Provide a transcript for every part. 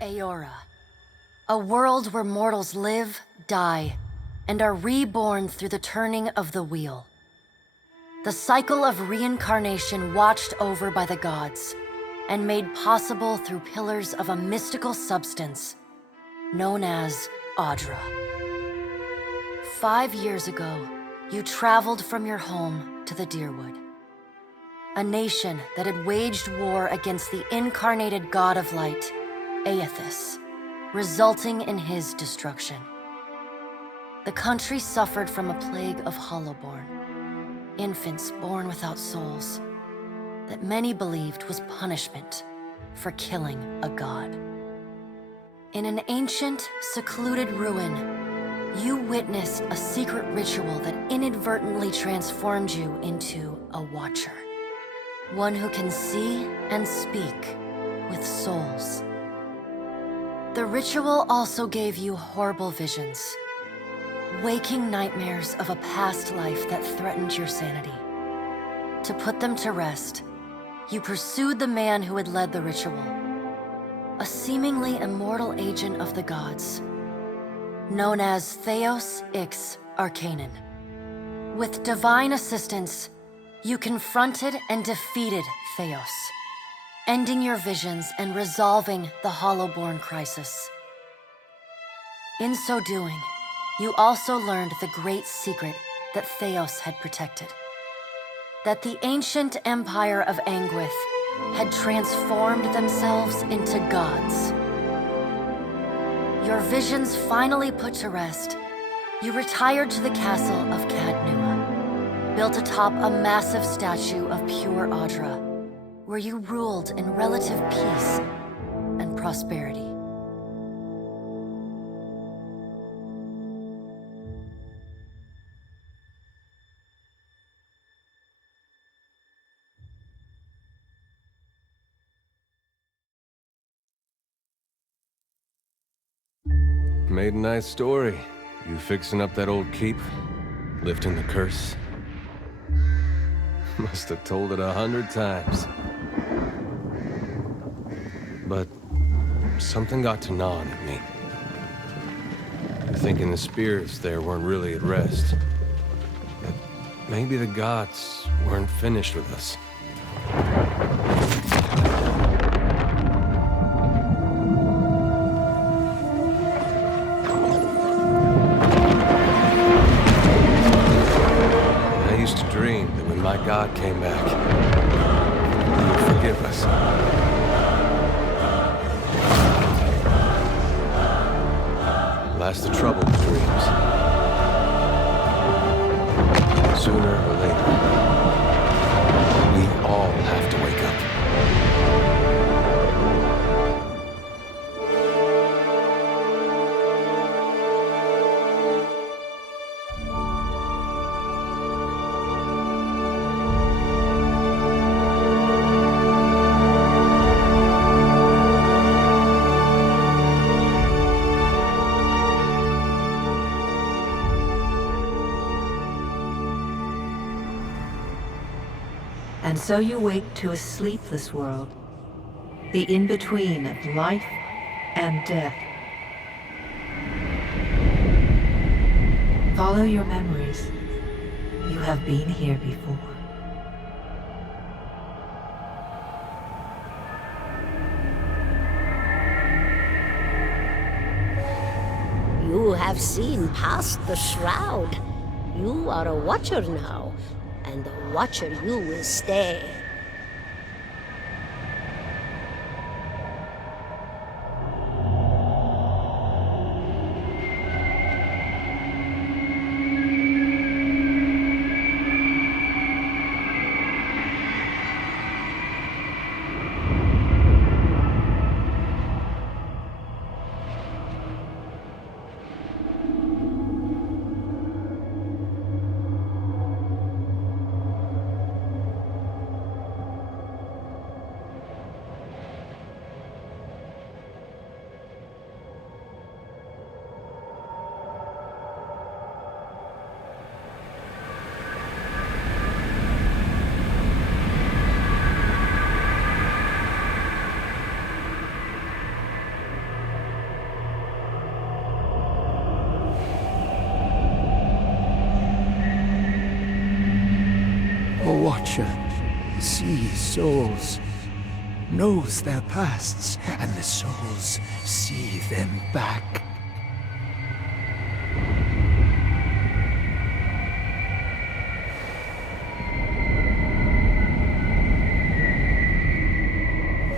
Aora, a world where mortals live, die, and are reborn through the turning of the wheel. The cycle of reincarnation watched over by the gods, and made possible through pillars of a mystical substance known as Audra. 5 years ago, you traveled from your home to the Deerwood, a nation that had waged war against the incarnated god of light, Aethys, resulting in his destruction. The country suffered from a plague of hollowborn, infants born without souls, that many believed was punishment for killing a god. In an ancient, secluded ruin, you witnessed a secret ritual that inadvertently transformed you into a watcher. One who can see and speak with souls. The ritual also gave you horrible visions, waking nightmares of a past life that threatened your sanity. To put them to rest, you pursued the man who had led the ritual, a seemingly immortal agent of the gods, known as Theos Ix Arcanon. With divine assistance, you confronted and defeated Theos, ending your visions and resolving the Hollowborn crisis. In so doing, you also learned the great secret that Theos had protected. That the ancient empire of Anguith had transformed themselves into gods. Your visions finally put to rest, you retired to the castle of Cadnua, built atop a massive statue of pure Audra, where you ruled in relative peace and prosperity. Made a nice story. You fixing up that old keep? Lifting the curse? Must have told it 100 times. But something got to gnawing at me. Thinking the spirits there weren't really at rest. That maybe the gods weren't finished with us. My God came back. He would forgive us. Last the troubled dreams. Sooner or later, we all have to wake up. And so you wake to a sleepless world, the in-between of life and death. Follow your memories. You have been here before. You have seen past the shroud. You are a watcher now. And a watcher you will stay. Watcher sees souls, knows their pasts, and the souls see them back.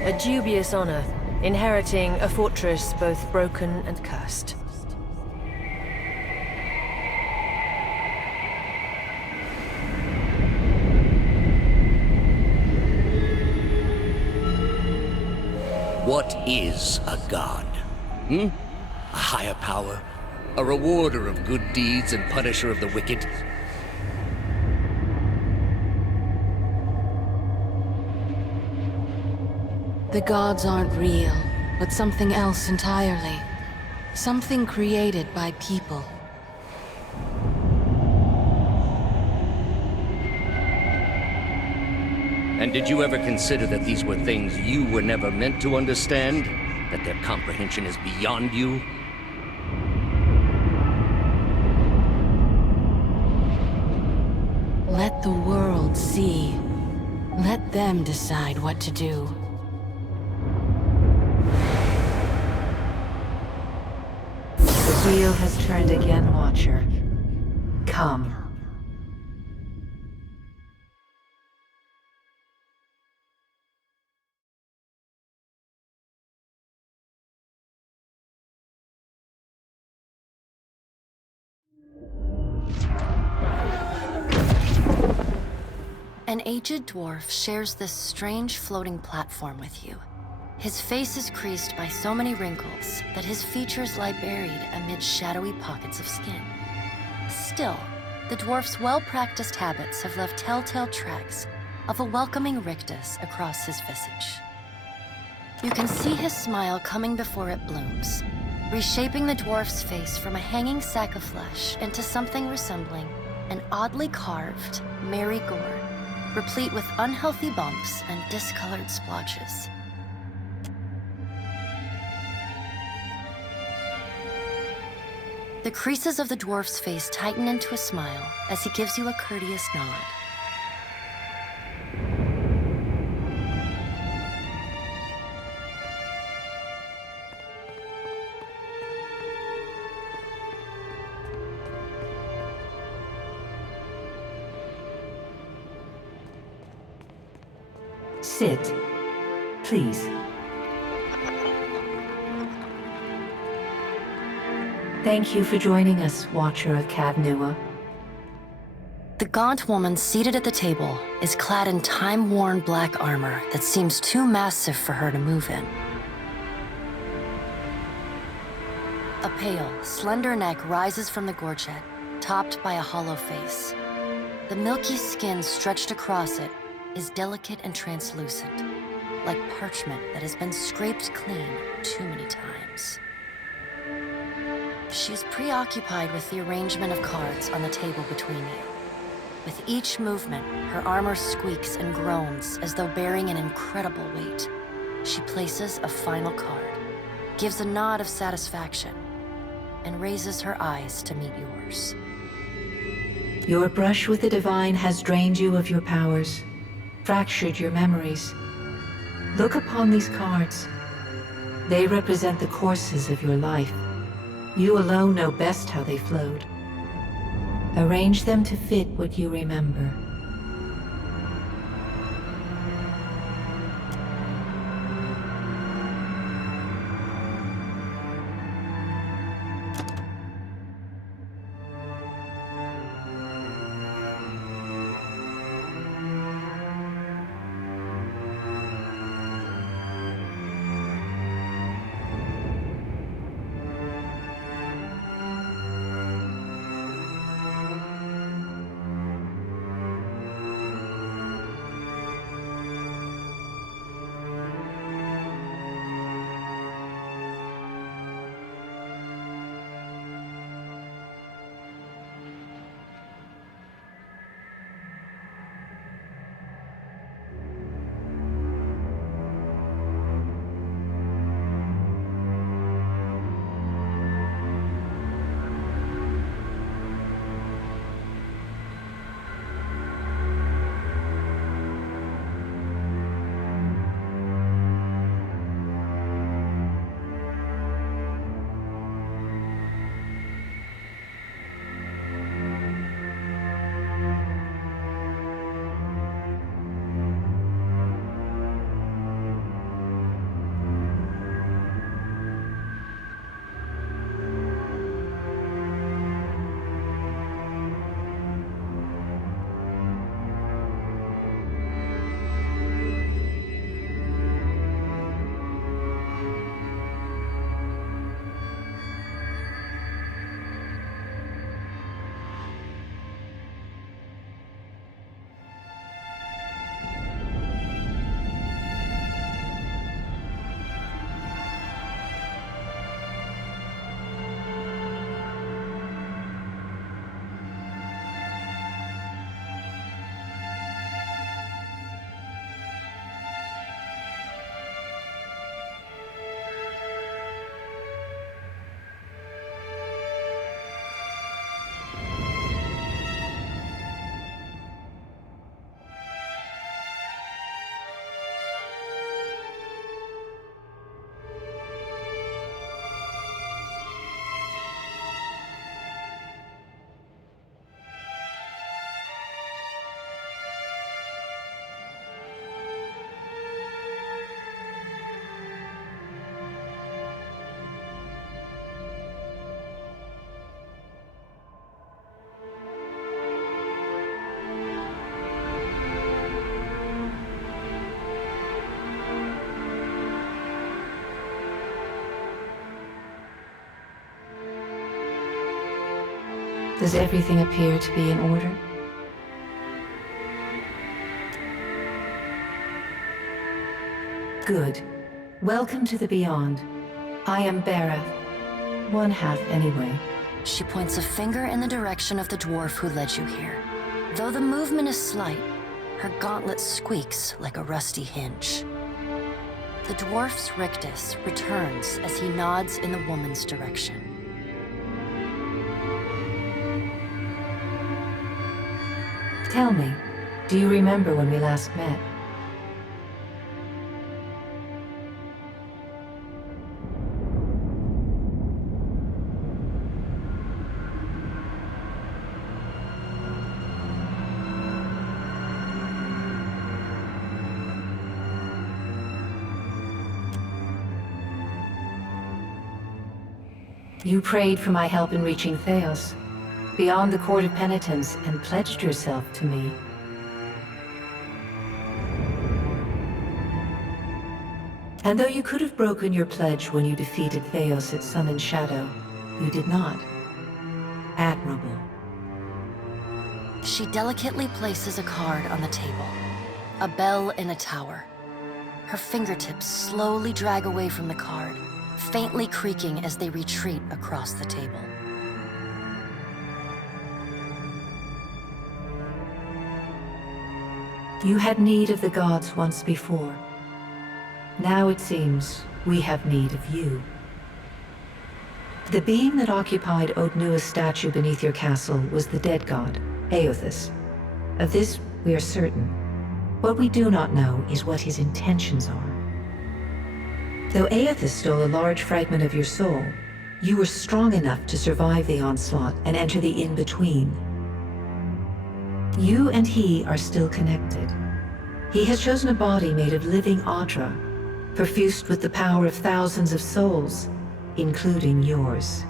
A dubious honor, inheriting a fortress both broken and cursed. What is a god? A higher power? A rewarder of good deeds and punisher of the wicked? The gods aren't real, but something else entirely. Something created by people. And did you ever consider that these were things you were never meant to understand? That their comprehension is beyond you? Let the world see. Let them decide what to do. The wheel has turned again, Watcher. Come. An aged dwarf shares this strange floating platform with you. His face is creased by so many wrinkles that his features lie buried amid shadowy pockets of skin. Still, the dwarf's well-practiced habits have left telltale tracks of a welcoming rictus across his visage. You can see his smile coming before it blooms, reshaping the dwarf's face from a hanging sack of flesh into something resembling an oddly carved, merry gourd, replete with unhealthy bumps and discolored splotches. The creases of the dwarf's face tighten into a smile as he gives you a courteous nod. Sit, please. Thank you for joining us, Watcher of Cadnua. The gaunt woman seated at the table is clad in time-worn black armor that seems too massive for her to move in. A pale, slender neck rises from the gorget, topped by a hollow face. The milky skin stretched across it is delicate and translucent, like parchment that has been scraped clean too many times. She is preoccupied with the arrangement of cards on the table between you. With each movement, her armor squeaks and groans as though bearing an incredible weight. She places a final card, gives a nod of satisfaction, and raises her eyes to meet yours. Your brush with the divine has drained you of your powers, fractured your memories. Look upon these cards. They represent the courses of your life. You alone know best how they flowed. Arrange them to fit what you remember. Does everything appear to be in order? Good. Welcome to the Beyond. I am Bera. One half, anyway. She points a finger in the direction of the dwarf who led you here. Though the movement is slight, her gauntlet squeaks like a rusty hinge. The dwarf's rictus returns as he nods in the woman's direction. Tell me, do you remember when we last met? You prayed for my help in reaching Theos, beyond the Court of Penitence, and pledged yourself to me. And though you could have broken your pledge when you defeated Theos at Sun and Shadow, you did not. Admirable. She delicately places a card on the table. A bell in a tower. Her fingertips slowly drag away from the card, faintly creaking as they retreat across the table. You had need of the gods once before. Now it seems we have need of you. The being that occupied Odnua's statue beneath your castle was the dead god, Aothus. Of this we are certain. What we do not know is what his intentions are. Though Aothus stole a large fragment of your soul, you were strong enough to survive the onslaught and enter the in-between. You and he are still connected. He has chosen a body made of living Audra, perfused with the power of thousands of souls, including yours.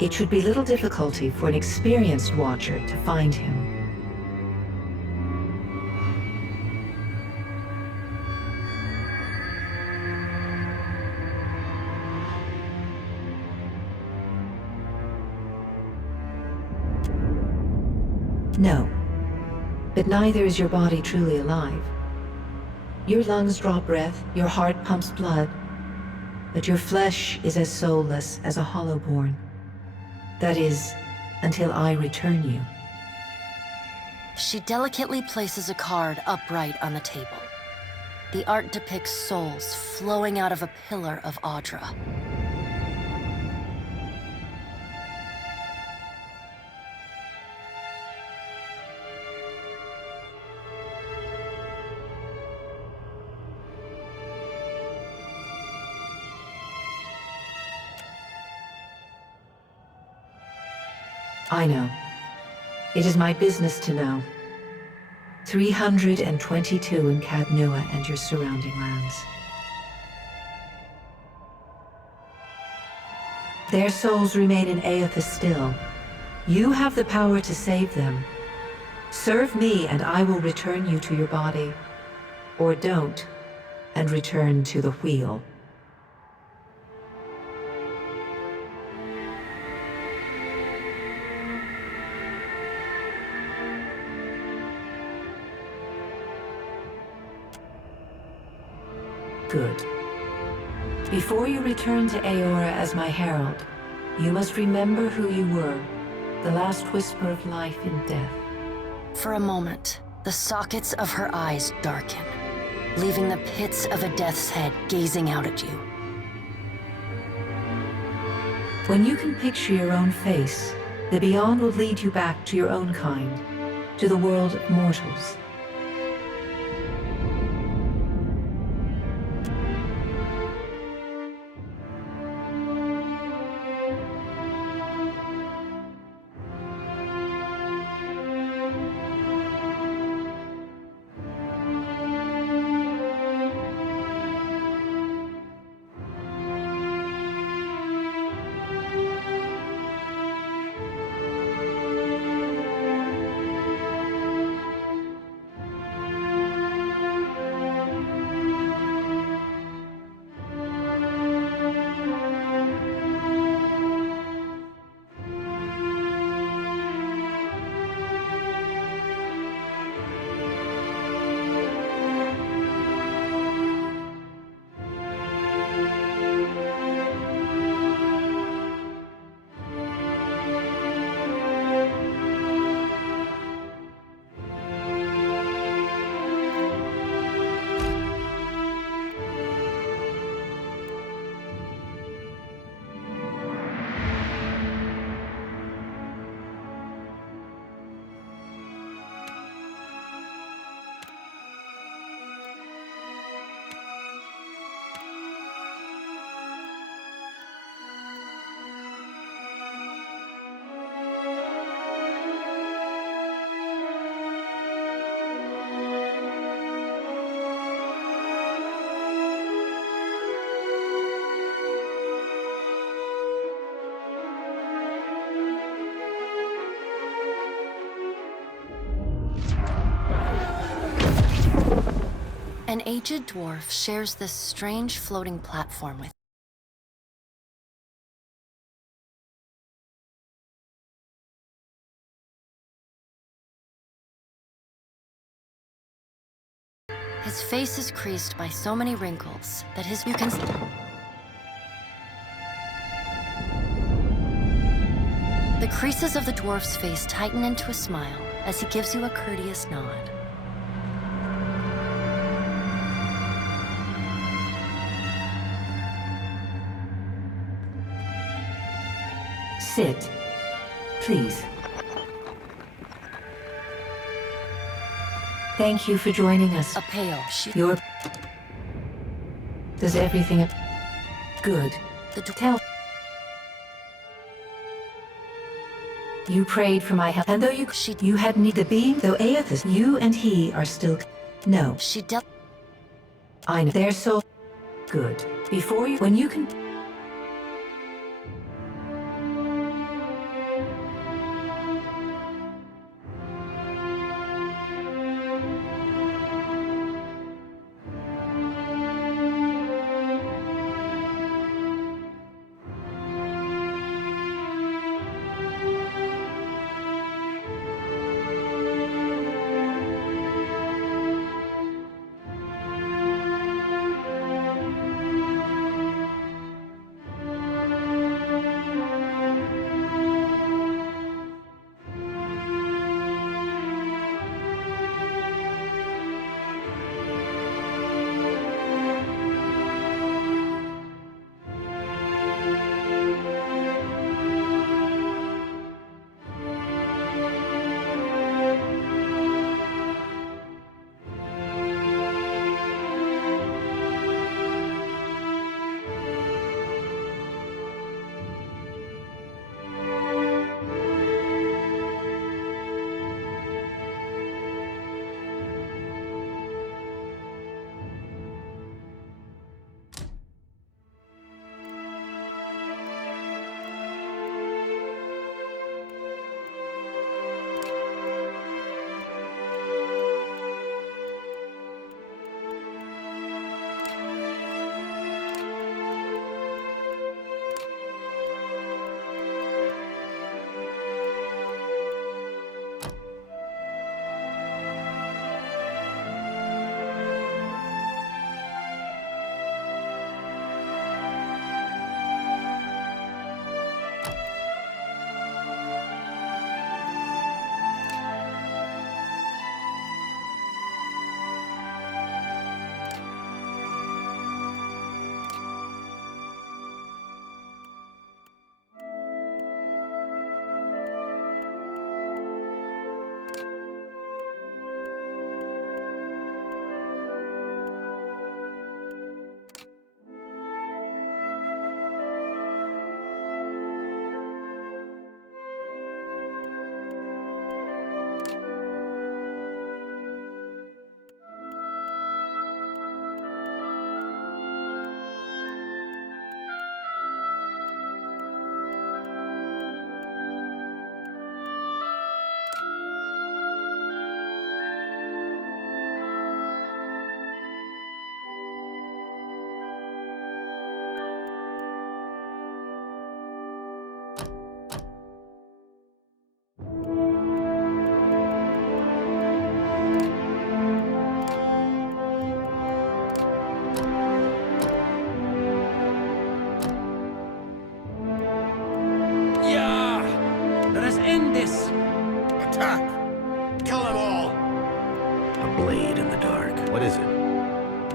It should be little difficulty for an experienced watcher to find him. No, but neither is your body truly alive. Your lungs draw breath, your heart pumps blood, but your flesh is as soulless as a hollowborn. That is, until I return you. She delicately places a card upright on the table. The art depicts souls flowing out of a pillar of Audra. I know. It is my business to know. 322 in Cadnua and your surrounding lands. Their souls remain in Aothus still. You have the power to save them. Serve me and I will return you to your body. Or don't, and return to the wheel. Good. Before you return to Aora as my herald, you must remember who you were, the last whisper of life in death. For a moment, the sockets of her eyes darken, leaving the pits of a death's head gazing out at you. When you can picture your own face, the Beyond will lead you back to your own kind, to the world of mortals. An aged dwarf shares this strange floating platform with his face is creased by so many wrinkles that you can... The creases of the dwarf's face tighten into a smile as he gives you a courteous nod. Sit. Please. Thank you for joining us. A pale, Does everything... Good. Tell... You prayed for my help, and though you had need the being, though Aethys, you and he are still... No. She dealt... I know. Their soul... Good. Before you... When you can...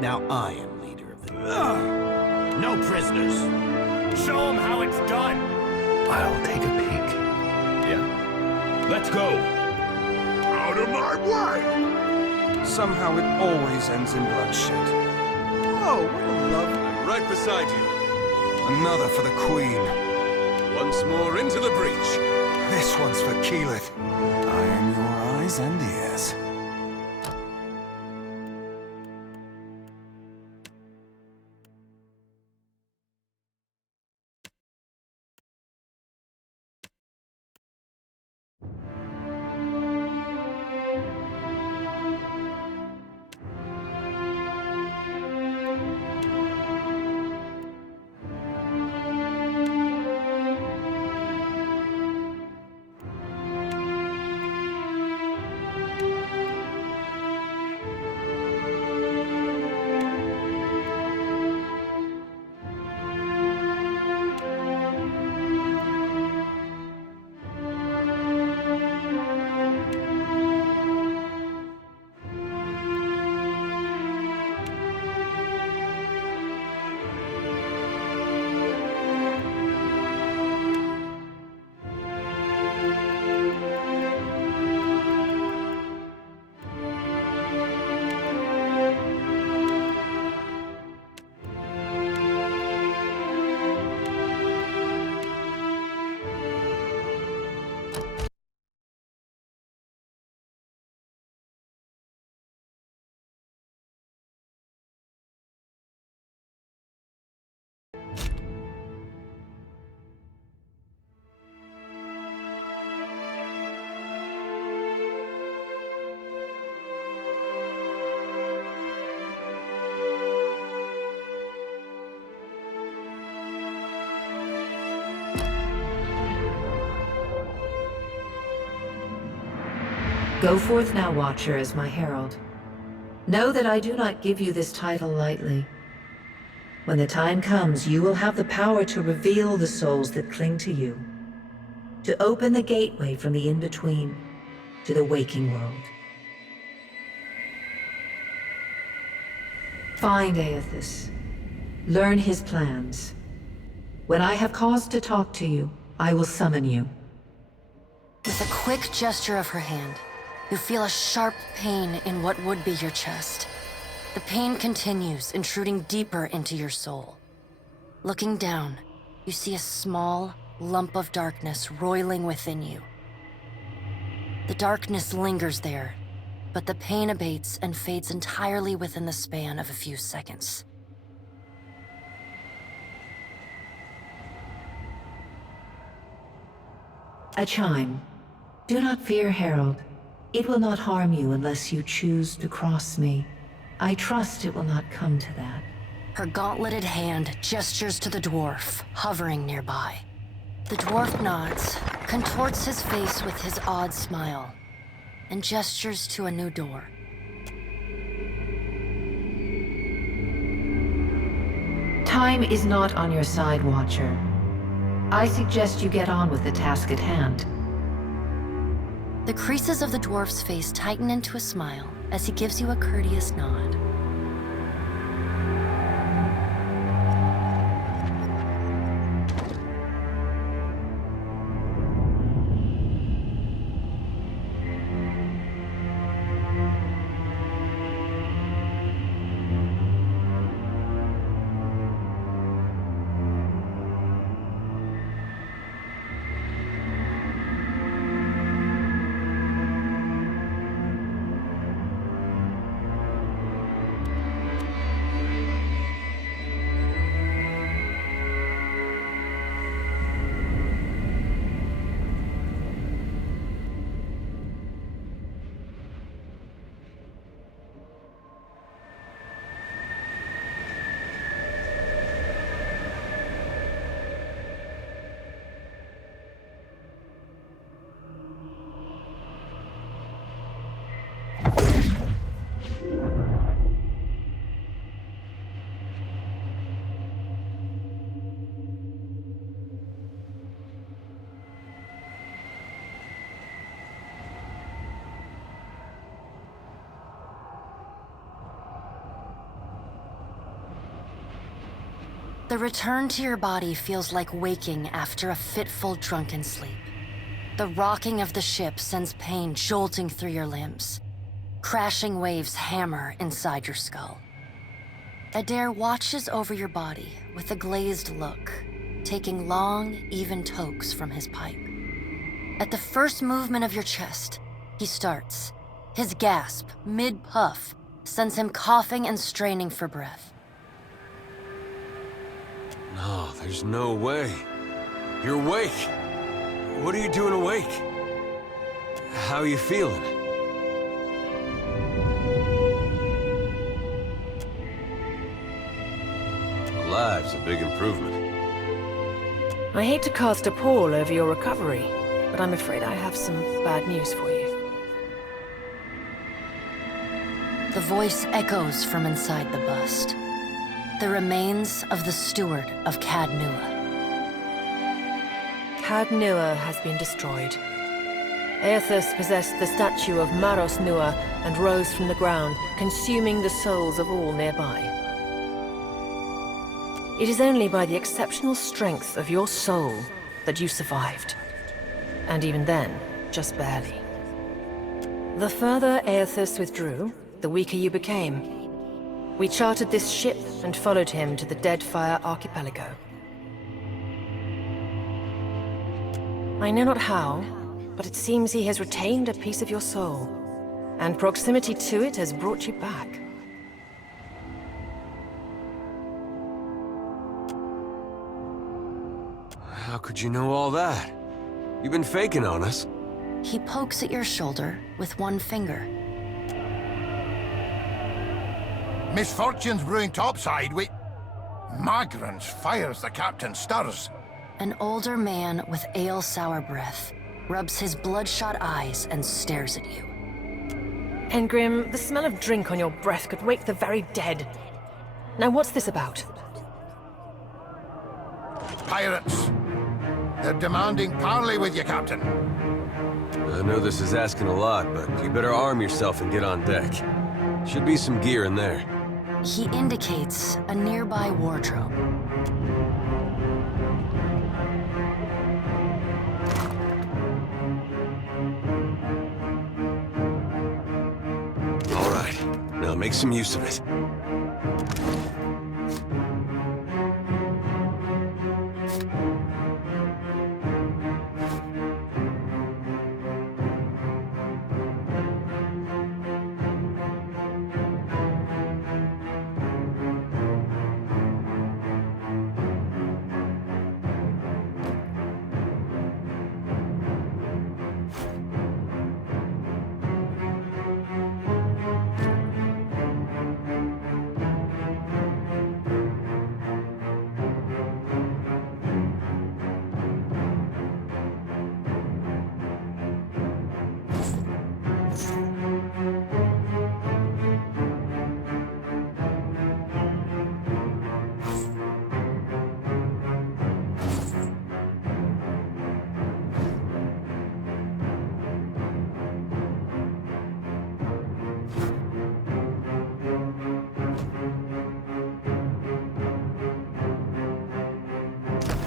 Now I am leader of the... No prisoners! Show them how it's done! I'll take a peek. Yeah. Let's go! Out of my way! Somehow it always ends in bloodshed. Oh, what a love... Right beside you. Another for the Queen. Once more into the breach. This one's for Keyleth. I am your eyes and ears. Go forth now, Watcher, as my herald. Know that I do not give you this title lightly. When the time comes, you will have the power to reveal the souls that cling to you, to open the gateway from the in-between to the waking world. Find Aethys. Learn his plans. When I have cause to talk to you, I will summon you. With a quick gesture of her hand, you feel a sharp pain in what would be your chest. The pain continues, intruding deeper into your soul. Looking down, you see a small lump of darkness roiling within you. The darkness lingers there, but the pain abates and fades entirely within the span of a few seconds. A chime. Do not fear, Herald. It will not harm you unless you choose to cross me. I trust it will not come to that. Her gauntleted hand gestures to the dwarf, hovering nearby. The dwarf nods, contorts his face with his odd smile, and gestures to a new door. Time is not on your side, Watcher. I suggest you get on with the task at hand. The creases of the dwarf's face tighten into a smile as he gives you a courteous nod. The return to your body feels like waking after a fitful drunken sleep. The rocking of the ship sends pain jolting through your limbs. Crashing waves hammer inside your skull. Adair watches over your body with a glazed look, taking long, even tokes from his pipe. At the first movement of your chest, he starts. His gasp, mid-puff, sends him coughing and straining for breath. No, there's no way. You're awake. What are you doing awake? How are you feeling? Alive's a big improvement. I hate to cast a pall over your recovery, but I'm afraid I have some bad news for you. The voice echoes from inside the bust. The remains of the steward of Cad Nua. Cad Nua has been destroyed. Aethys possessed the statue of Maros Nua and rose from the ground, consuming the souls of all nearby. It is only by the exceptional strength of your soul that you survived. And even then, just barely. The further Aethys withdrew, the weaker you became. We chartered this ship and followed him to the Deadfire archipelago. I know not how, but it seems he has retained a piece of your soul, and proximity to it has brought you back. How could you know all that? You've been faking on us. He pokes at your shoulder with one finger. Misfortune's brewing topside. Magrans fires the captain stirs. An older man with ale-sour breath rubs his bloodshot eyes and stares at you. Engrim, the smell of drink on your breath could wake the very dead. Now what's this about? Pirates. They're demanding parley with you, Captain. I know this is asking a lot, but you better arm yourself and get on deck. Should be some gear in there. He indicates a nearby wardrobe. All right, now make some use of it.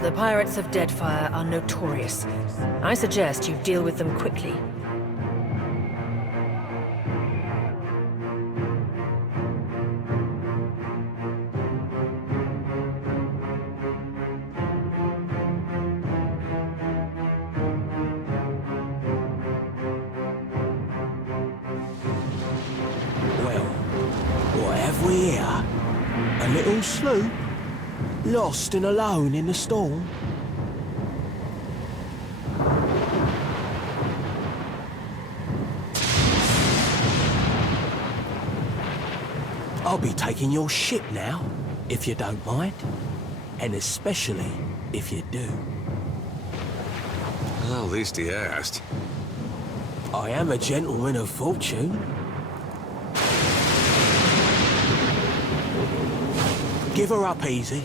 The pirates of Deadfire are notorious. I suggest you deal with them quickly. Well, what have we here? A little sloop? Lost and alone in the storm? I'll be taking your ship now, if you don't mind. And especially if you do. Well, at least he asked. I am a gentleman of fortune. Give her up easy,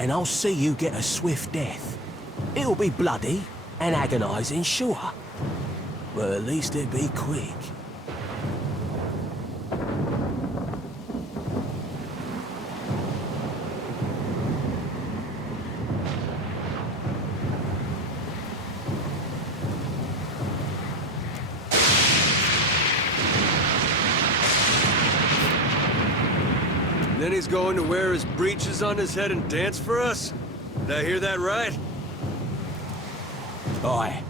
and I'll see you get a swift death. It'll be bloody and agonizing, sure. But at least it'll be quick. Then he's going to wear his breeches on his head and dance for us? Did I hear that right? Aye,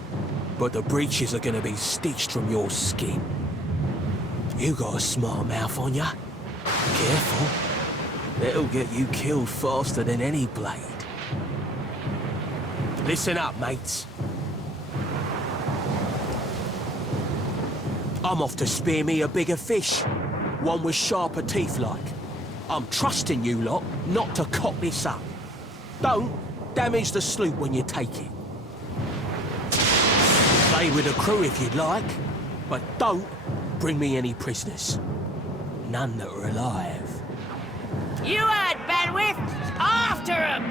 but the breeches are gonna be stitched from your skin. You got a smart mouth on ya. Careful. It'll get you killed faster than any blade. Listen up, mates. I'm off to spear me a bigger fish. One with sharper teeth like. I'm trusting you lot not to cock this up. Don't damage the sloop when you take it. Stay with the crew if you'd like, but don't bring me any prisoners. None that are alive. You heard, Benwith! After him!